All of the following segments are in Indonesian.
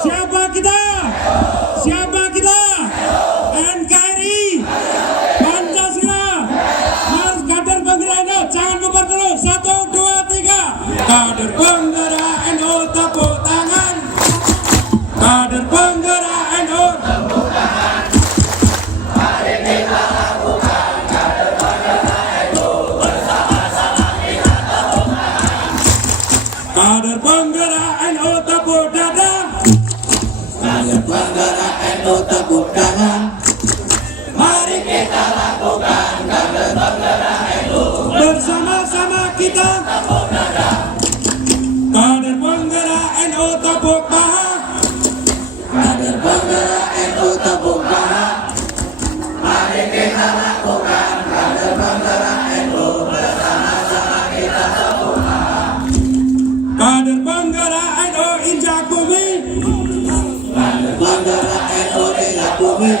Siapa kita? Siapa kita? NKRI, Pancasila, Mars kader penggerak NU, jangan bubar dulu. 1, 2, 3. Kader penggerak NU tepuk tangan. Kader penggerak NU tepuk tangan. Mari kita lakukan kader penggerak NU bersama-sama kita tepuk tangan. Kader penggerak NU tepuk tangan. Kader penggerak NU tepuk tangan. Mari kita lakukan kader penggerak NU bersama-sama kita tepuk tangan. Kader penggerak NU tepuk tangan. Kader penggerak NU tepuk tangan. Mari kita lakukan kader penggerak NU bersama-sama kita tepuk tangan. Kader penggerak NU injak bumi. Kader penggerak NU injak bumi.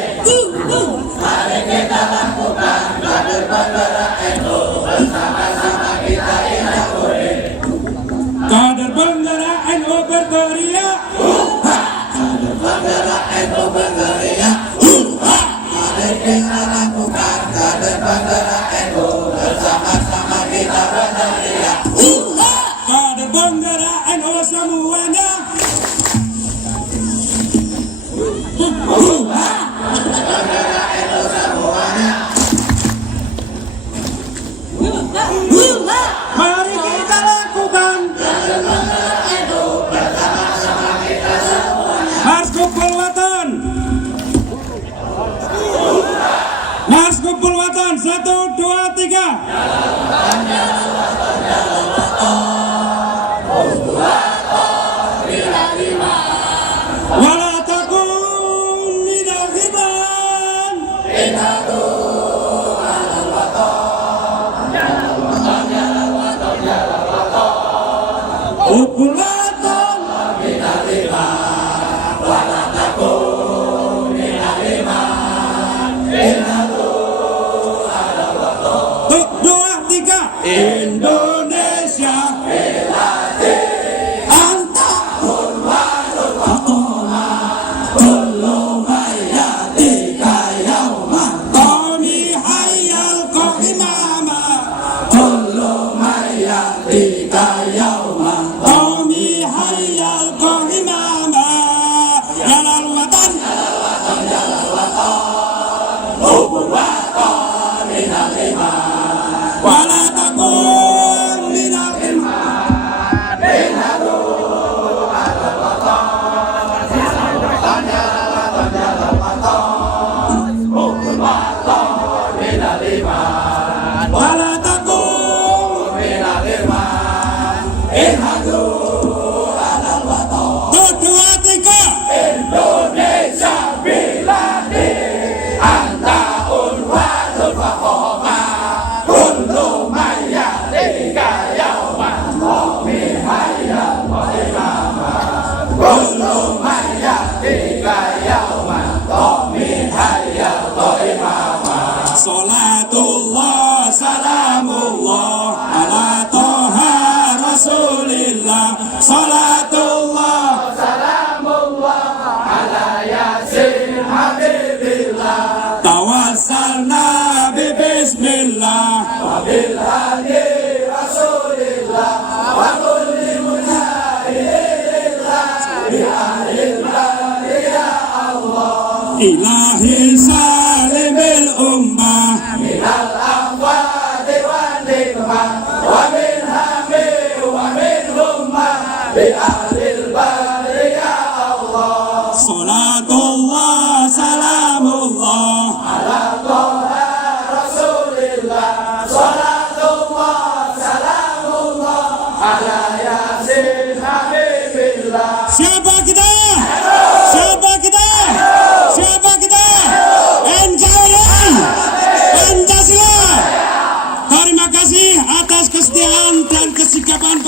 Mari kita lakukan kader penggerak NU bersama-sama kita injak bumi. Kader penggerak NU berteriak. Kader penggerak NU berteriak. Mari kita lakukan kader penggerak NU bersama-sama kita berteriak. Kader penggerak NU semuanya. Penggerak NU semuanya. Mari kita lakukan kader penggerak NU bersama-sama kita semuanya. Mars kumpul watan. Mars kumpul watan. 1, 2, 3. Wala takun minal khitan. Kumpul watan. Wala takun minal khitan. 2, 3. Indonesia antahun wadul fatona kullu mayatika yauman qami hayyal qimama kullu mayatika yauman qami hayyal qimama jalal watan hubul watan minal iman wala takun minal iman inhadu ala watan jalal watan hubul watan minal iman wala takun minal iman inhadu ala watan 2, 3. Indonesia biladi anta unwadul faqoma kullu mayatika yauman qami hayyal qimama kullu mayatika yauman qami hayyal qimama. Salatullah salamullah ala toha rasulillah. Salatullah salamullah ala yasin habibillah. Tawassalna bi bismillah wa bil hadi rasulillah wa kulli mujahidillah bi ahlillah ya Allah ilahi salimil ummah minal amwati wan nikmah wa min hammi wa min hummah bi ahlil bari ya Allah. Salatullah salamullah ala toha rasulillah. Salatullah salamullah ala yasin habibillah. Siapa kita? Siapa kita? Siapa kita? NKRI Pancasila. Terima kasih atas kesetiaan dan kesikapan